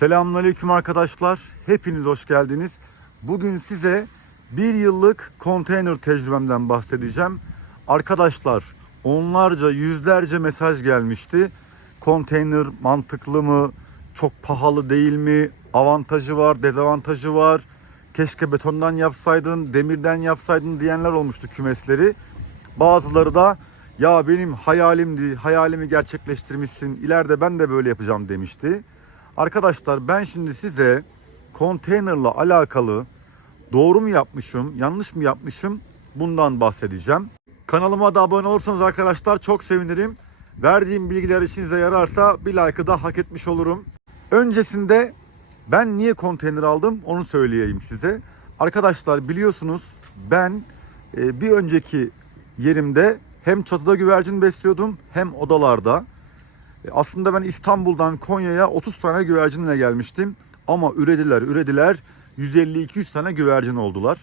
Selamünaleyküm arkadaşlar. Hepiniz hoş geldiniz. Bugün size bir yıllık konteyner tecrübemden bahsedeceğim. Arkadaşlar onlarca yüzlerce mesaj gelmişti. Konteyner mantıklı mı? Çok pahalı değil mi? Avantajı var, dezavantajı var. Keşke betondan yapsaydın, demirden yapsaydın diyenler olmuştu kümesleri. Bazıları da ya benim hayalimdi, hayalimi gerçekleştirmişsin, ileride ben de böyle yapacağım demişti. Arkadaşlar ben şimdi size konteynerla alakalı doğru mu yapmışım, yanlış mı yapmışım bundan bahsedeceğim. Kanalıma da abone olursanız arkadaşlar çok sevinirim. Verdiğim bilgiler işinize yararsa bir like'ı da hak etmiş olurum. Öncesinde ben niye konteyner aldım onu söyleyeyim size. Arkadaşlar biliyorsunuz ben e, bir önceki yerimde hem çatıda güvercin besliyordum hem odalarda. E, Aslında ben İstanbul'dan Konya'ya 30 tane güvercinle gelmiştim. Ama ürediler ürediler 150-200 tane güvercin oldular.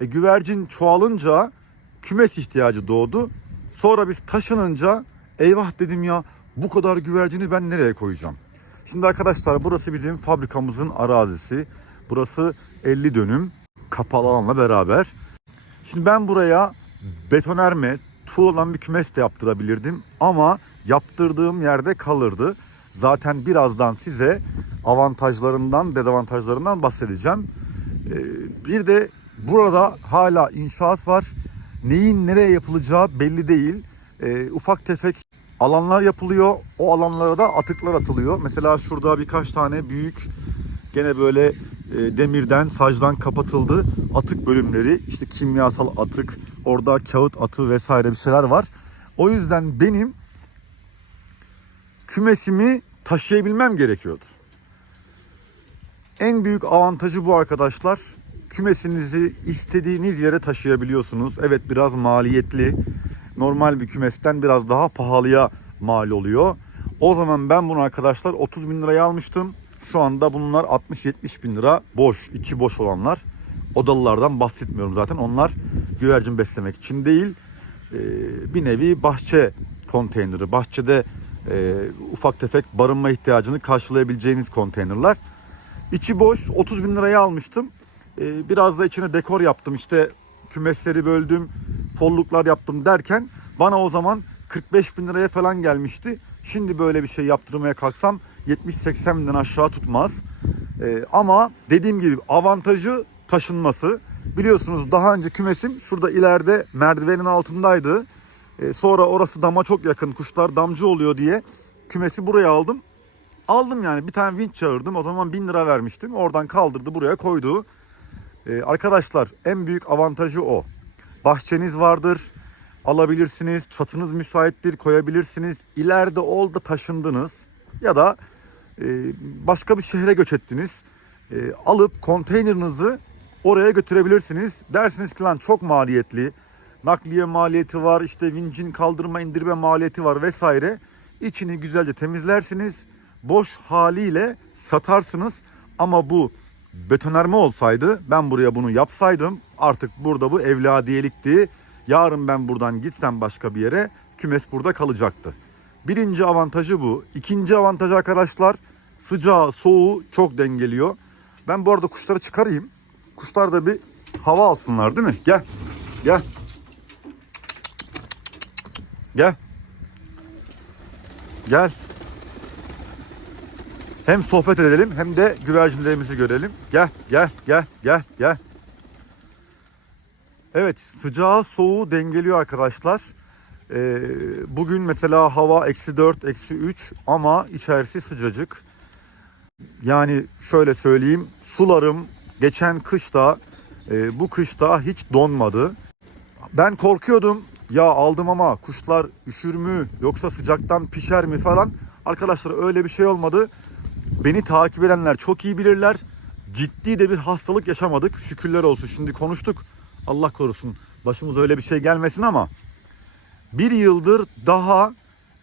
E, güvercin çoğalınca kümes ihtiyacı doğdu. Sonra biz taşınınca eyvah dedim ya bu kadar güvercini ben nereye koyacağım? Şimdi arkadaşlar burası bizim fabrikamızın arazisi. Burası 50 dönüm kapalı alanla beraber. Şimdi ben buraya betonerme, tuğ olan bir kümes de yaptırabilirdim ama yaptırdığım yerde kalırdı. Zaten birazdan size avantajlarından, dezavantajlarından bahsedeceğim. Ee, bir de burada hala inşaat var. Neyin nereye yapılacağı belli değil. Ee, ufak tefek alanlar yapılıyor. O alanlara da atıklar atılıyor. Mesela şurada birkaç tane büyük gene böyle e, demirden, sacdan kapatıldı. Atık bölümleri, işte kimyasal atık, orada kağıt atı vesaire bir şeyler var. O yüzden benim kümesimi taşıyabilmem gerekiyordu. En büyük avantajı bu arkadaşlar. Kümesinizi istediğiniz yere taşıyabiliyorsunuz. Evet biraz maliyetli. Normal bir kümesten biraz daha pahalıya mal oluyor. O zaman ben bunu arkadaşlar 30 bin liraya almıştım. Şu anda bunlar 60-70 bin lira boş, içi boş olanlar. Odalılardan bahsetmiyorum zaten. Onlar güvercin beslemek için değil. Ee, bir nevi bahçe konteyneri. Bahçede e, ufak tefek barınma ihtiyacını karşılayabileceğiniz konteynerler. İçi boş 30 bin liraya almıştım. Ee, biraz da içine dekor yaptım. İşte kümesleri böldüm, folluklar yaptım derken bana o zaman 45 bin liraya falan gelmişti. Şimdi böyle bir şey yaptırmaya kalksam 70-80 binden aşağı tutmaz. Ee, ama dediğim gibi avantajı taşınması. Biliyorsunuz daha önce kümesim şurada ileride merdivenin altındaydı. Ee, sonra orası dama çok yakın kuşlar damcı oluyor diye kümesi buraya aldım. Aldım yani bir tane vinç çağırdım. O zaman 1000 lira vermiştim. Oradan kaldırdı buraya koydu. Ee, arkadaşlar en büyük avantajı o. Bahçeniz vardır. Alabilirsiniz. Çatınız müsaittir. Koyabilirsiniz. İleride oldu taşındınız. Ya da e, başka bir şehre göç ettiniz. E, alıp konteynerinizi oraya götürebilirsiniz. Dersiniz ki lan çok maliyetli. Nakliye maliyeti var. işte vincin kaldırma indirme maliyeti var vesaire. İçini güzelce temizlersiniz. Boş haliyle satarsınız. Ama bu betonerme olsaydı ben buraya bunu yapsaydım artık burada bu evladiyelikti. Yarın ben buradan gitsem başka bir yere kümes burada kalacaktı. Birinci avantajı bu. İkinci avantajı arkadaşlar sıcağı soğuğu çok dengeliyor. Ben bu arada kuşları çıkarayım. Kuşlar da bir hava alsınlar değil mi? Gel. Gel. Gel. Gel. Hem sohbet edelim hem de güvercinlerimizi görelim. Gel, gel, gel, gel, gel. Evet, sıcağı soğuğu dengeliyor arkadaşlar. Ee, bugün mesela hava eksi 4, eksi 3 ama içerisi sıcacık. Yani şöyle söyleyeyim, sularım geçen kışta, e, bu kışta hiç donmadı. Ben korkuyordum, ya aldım ama kuşlar üşür mü yoksa sıcaktan pişer mi falan. Arkadaşlar öyle bir şey olmadı. Beni takip edenler çok iyi bilirler. Ciddi de bir hastalık yaşamadık. Şükürler olsun. Şimdi konuştuk. Allah korusun. Başımıza öyle bir şey gelmesin ama bir yıldır daha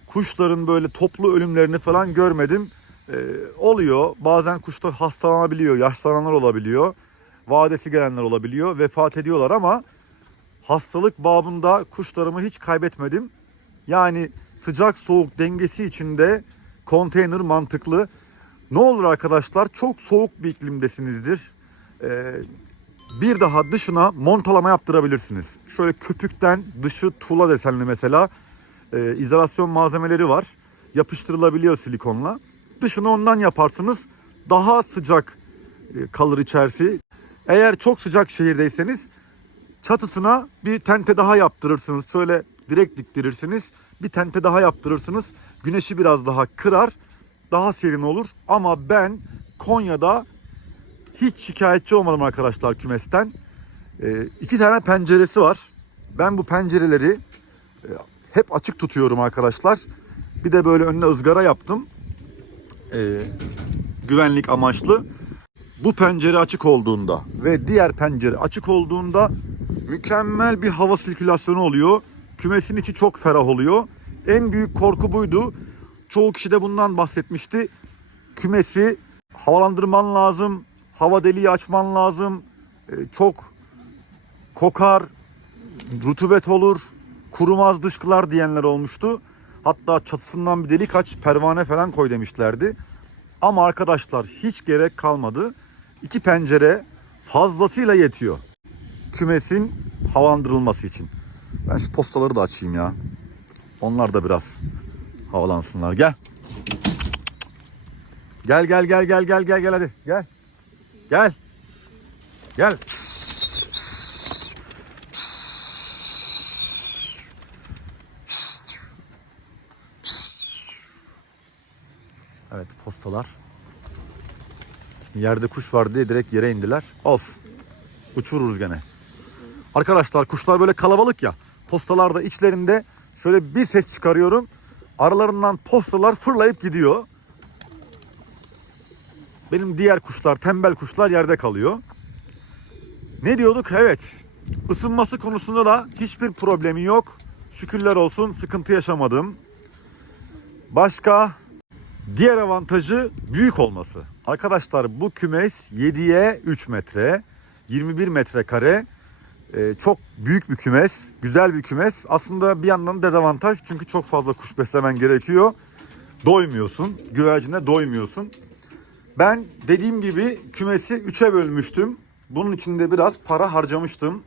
kuşların böyle toplu ölümlerini falan görmedim. Ee, oluyor. Bazen kuşlar hastalanabiliyor. Yaşlananlar olabiliyor. Vadesi gelenler olabiliyor. Vefat ediyorlar ama hastalık babında kuşlarımı hiç kaybetmedim. Yani sıcak soğuk dengesi içinde konteyner mantıklı. Ne olur arkadaşlar çok soğuk bir iklimdesinizdir. Ee, bir daha dışına montalama yaptırabilirsiniz. Şöyle köpükten dışı tuğla desenli mesela e, izolasyon malzemeleri var. Yapıştırılabiliyor silikonla. Dışını ondan yaparsınız. Daha sıcak e, kalır içerisi. Eğer çok sıcak şehirdeyseniz çatısına bir tente daha yaptırırsınız. Şöyle direkt diktirirsiniz. Bir tente daha yaptırırsınız. Güneşi biraz daha kırar. Daha serin olur. Ama ben Konya'da hiç şikayetçi olmadım arkadaşlar kümesten. Ee, iki tane penceresi var. Ben bu pencereleri e, hep açık tutuyorum arkadaşlar. Bir de böyle önüne ızgara yaptım. Ee, güvenlik amaçlı. Bu pencere açık olduğunda ve diğer pencere açık olduğunda mükemmel bir hava sirkülasyonu oluyor. Kümesin içi çok ferah oluyor. En büyük korku buydu. Çoğu kişi de bundan bahsetmişti. Kümesi havalandırman lazım. Hava deliği açman lazım. Ee, çok kokar, rutubet olur, kurumaz dışkılar diyenler olmuştu. Hatta çatısından bir delik aç, pervane falan koy demişlerdi. Ama arkadaşlar hiç gerek kalmadı. İki pencere fazlasıyla yetiyor. Kümesin havalandırılması için. Ben şu postaları da açayım ya. Onlar da biraz havalansınlar. Gel. Gel gel gel gel gel gel gel hadi. Gel. Gel. Gel. Evet postalar. Şimdi yerde kuş var diye direkt yere indiler. Olsun. Uçururuz gene. Arkadaşlar kuşlar böyle kalabalık ya. Postalarda içlerinde şöyle bir ses çıkarıyorum. Aralarından postalar fırlayıp gidiyor. Benim diğer kuşlar, tembel kuşlar yerde kalıyor. Ne diyorduk? Evet. Isınması konusunda da hiçbir problemi yok. Şükürler olsun sıkıntı yaşamadım. Başka Diğer avantajı büyük olması. Arkadaşlar bu kümes 7'ye 3 metre, 21 metrekare. Ee, çok büyük bir kümes, güzel bir kümes. Aslında bir yandan dezavantaj çünkü çok fazla kuş beslemen gerekiyor. Doymuyorsun, güvercine doymuyorsun. Ben dediğim gibi kümesi 3'e bölmüştüm. Bunun için de biraz para harcamıştım.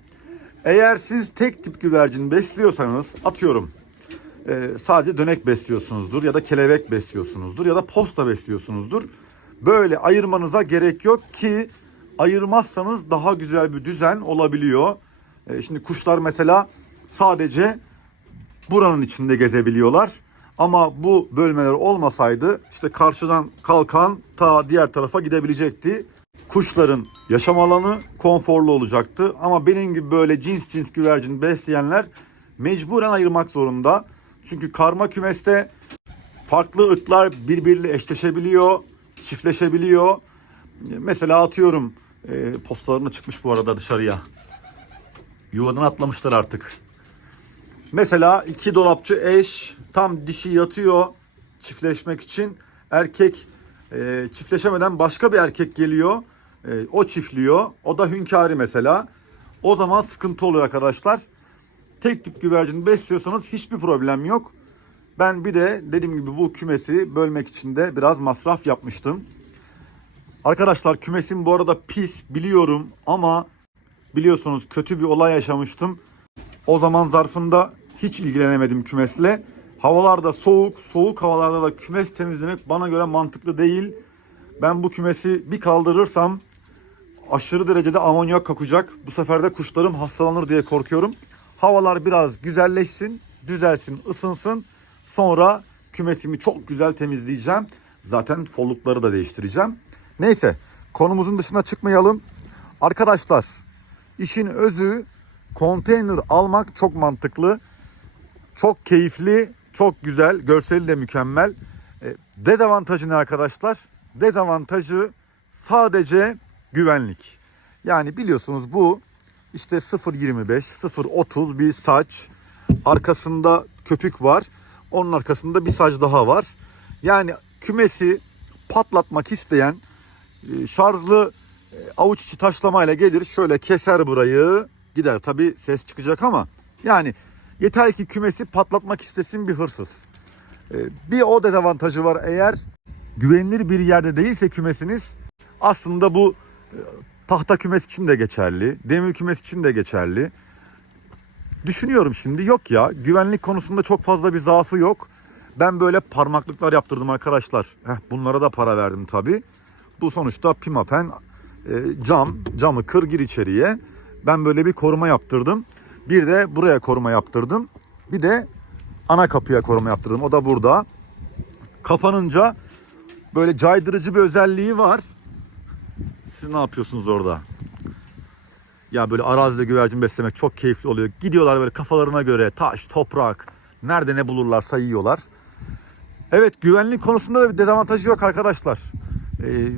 Eğer siz tek tip güvercin besliyorsanız atıyorum e, sadece dönek besliyorsunuzdur ya da kelebek besliyorsunuzdur ya da posta besliyorsunuzdur. Böyle ayırmanıza gerek yok ki ayırmazsanız daha güzel bir düzen olabiliyor. E, şimdi kuşlar mesela sadece buranın içinde gezebiliyorlar. Ama bu bölmeler olmasaydı işte karşıdan kalkan ta diğer tarafa gidebilecekti. Kuşların yaşam alanı konforlu olacaktı. Ama benim gibi böyle cins cins güvercin besleyenler mecburen ayırmak zorunda. Çünkü karma kümeste farklı ırklar birbiriyle eşleşebiliyor, çiftleşebiliyor. Mesela atıyorum e, postalarına çıkmış bu arada dışarıya. Yuvadan atlamışlar artık. Mesela iki dolapçı eş tam dişi yatıyor çiftleşmek için. Erkek e, çiftleşemeden başka bir erkek geliyor. E, o çiftliyor. O da hünkâri mesela. O zaman sıkıntı oluyor arkadaşlar. Tek tip güvercin besliyorsanız hiçbir problem yok. Ben bir de dediğim gibi bu kümesi bölmek için de biraz masraf yapmıştım. Arkadaşlar kümesim bu arada pis biliyorum ama biliyorsunuz kötü bir olay yaşamıştım. O zaman zarfında hiç ilgilenemedim kümesle. Havalarda soğuk, soğuk havalarda da kümes temizlemek bana göre mantıklı değil. Ben bu kümesi bir kaldırırsam aşırı derecede amonyak kakacak. Bu sefer de kuşlarım hastalanır diye korkuyorum. Havalar biraz güzelleşsin, düzelsin, ısınsın. Sonra kümesimi çok güzel temizleyeceğim. Zaten follukları da değiştireceğim. Neyse konumuzun dışına çıkmayalım. Arkadaşlar işin özü konteyner almak çok mantıklı. Çok keyifli, çok güzel, görseli de mükemmel. E, dezavantajı ne arkadaşlar? Dezavantajı sadece güvenlik. Yani biliyorsunuz bu işte 0.25, 0.30 bir saç. Arkasında köpük var. Onun arkasında bir saç daha var. Yani kümesi patlatmak isteyen e, şarjlı avuç içi taşlamayla gelir şöyle keser burayı gider. Tabi ses çıkacak ama yani yeter ki kümesi patlatmak istesin bir hırsız. E, Bir o dezavantajı var eğer güvenilir bir yerde değilse kümesiniz aslında bu e, tahta kümes için de geçerli, demir kümes için de geçerli. Düşünüyorum şimdi yok ya güvenlik konusunda çok fazla bir zaafı yok. Ben böyle parmaklıklar yaptırdım arkadaşlar. Heh, bunlara da para verdim tabi. Bu sonuçta pimapen e, cam, camı kır gir içeriye. Ben böyle bir koruma yaptırdım. Bir de buraya koruma yaptırdım. Bir de ana kapıya koruma yaptırdım. O da burada. Kapanınca böyle caydırıcı bir özelliği var. Siz ne yapıyorsunuz orada? Ya böyle arazide güvercin beslemek çok keyifli oluyor. Gidiyorlar böyle kafalarına göre taş, toprak, nerede ne bulurlarsa yiyorlar. Evet güvenlik konusunda da bir dezavantajı yok arkadaşlar. Ee,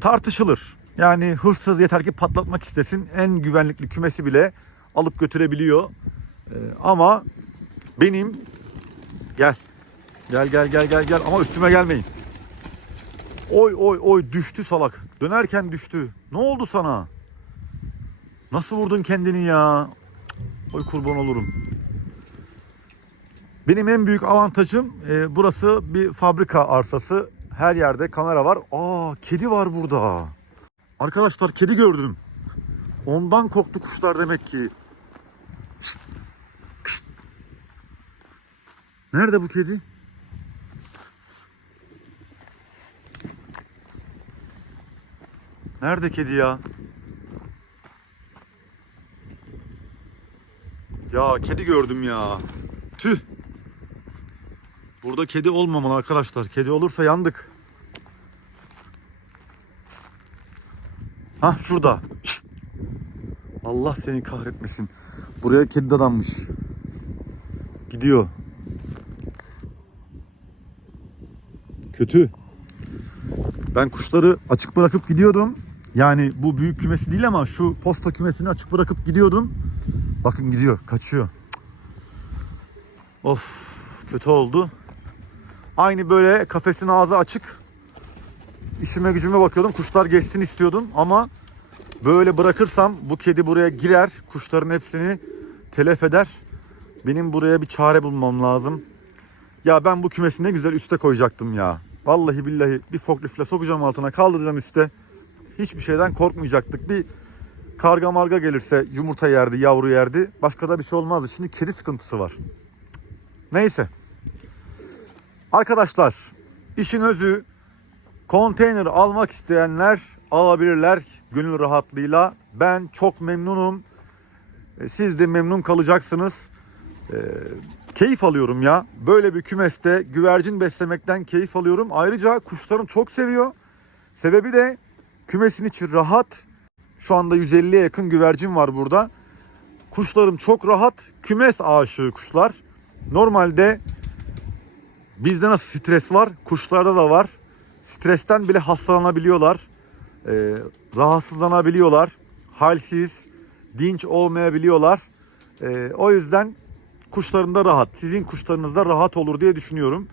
tartışılır. Yani hırsız yeter ki patlatmak istesin en güvenlikli kümesi bile alıp götürebiliyor. Ee, ama benim gel gel gel gel gel gel ama üstüme gelmeyin. Oy oy oy düştü salak. Dönerken düştü. Ne oldu sana? Nasıl vurdun kendini ya? Oy kurban olurum. Benim en büyük avantajım e, burası bir fabrika arsası. Her yerde kamera var. Aa kedi var burada. Arkadaşlar kedi gördüm. Ondan korktu kuşlar demek ki. Şşt, şşt. Nerede bu kedi? Nerede kedi ya? Ya kedi gördüm ya. Tüh. Burada kedi olmamalı arkadaşlar. Kedi olursa yandık. Hah şurada. Şşt. Allah seni kahretmesin. Buraya kedi dadanmış. Gidiyor. Kötü. Ben kuşları açık bırakıp gidiyordum. Yani bu büyük kümesi değil ama şu posta kümesini açık bırakıp gidiyordum. Bakın gidiyor, kaçıyor. Of, kötü oldu. Aynı böyle kafesin ağzı açık. İşime gücüme bakıyordum. Kuşlar geçsin istiyordum ama böyle bırakırsam bu kedi buraya girer. Kuşların hepsini telef eder. Benim buraya bir çare bulmam lazım. Ya ben bu kümesi ne güzel üste koyacaktım ya. Vallahi billahi bir forkliftle sokacağım altına kaldıracağım üste. Hiçbir şeyden korkmayacaktık. Bir karga marga gelirse yumurta yerdi, yavru yerdi. Başka da bir şey olmazdı. Şimdi kedi sıkıntısı var. Neyse. Arkadaşlar işin özü konteyner almak isteyenler alabilirler gönül rahatlığıyla. Ben çok memnunum. E, Siz de memnun kalacaksınız. E, keyif alıyorum ya. Böyle bir kümeste güvercin beslemekten keyif alıyorum. Ayrıca kuşlarım çok seviyor. Sebebi de kümesin içi rahat. Şu anda 150'ye yakın güvercin var burada. Kuşlarım çok rahat. Kümes aşığı kuşlar. Normalde bizde nasıl stres var? Kuşlarda da var. Stresten bile hastalanabiliyorlar. Ee, rahatsızlanabiliyorlar. Halsiz, dinç olmayabiliyorlar. Ee, o yüzden kuşlarında rahat. Sizin kuşlarınızda rahat olur diye düşünüyorum.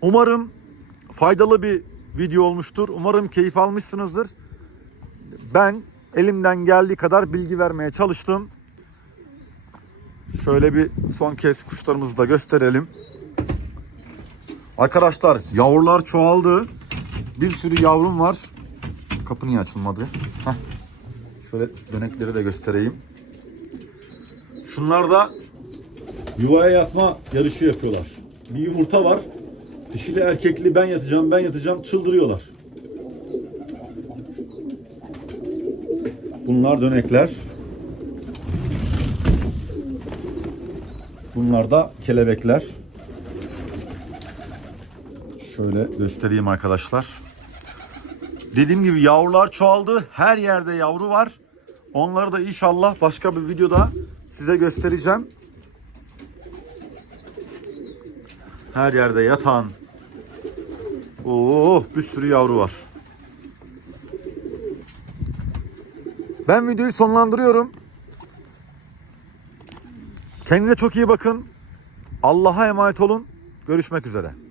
Umarım faydalı bir video olmuştur. Umarım keyif almışsınızdır. Ben elimden geldiği kadar bilgi vermeye çalıştım. Şöyle bir son kez kuşlarımızı da gösterelim. Arkadaşlar yavrular çoğaldı. Bir sürü yavrum var. Kapı niye açılmadı? Heh. Şöyle dönekleri de göstereyim. Şunlar da yuvaya yatma yarışı yapıyorlar. Bir yumurta var. Dişili erkekli ben yatacağım ben yatacağım çıldırıyorlar. Bunlar dönekler. Bunlar da kelebekler. Şöyle göstereyim arkadaşlar. Dediğim gibi yavrular çoğaldı. Her yerde yavru var. Onları da inşallah başka bir videoda size göstereceğim. Her yerde yatan. Oo, bir sürü yavru var. Ben videoyu sonlandırıyorum. Kendinize çok iyi bakın. Allah'a emanet olun. Görüşmek üzere.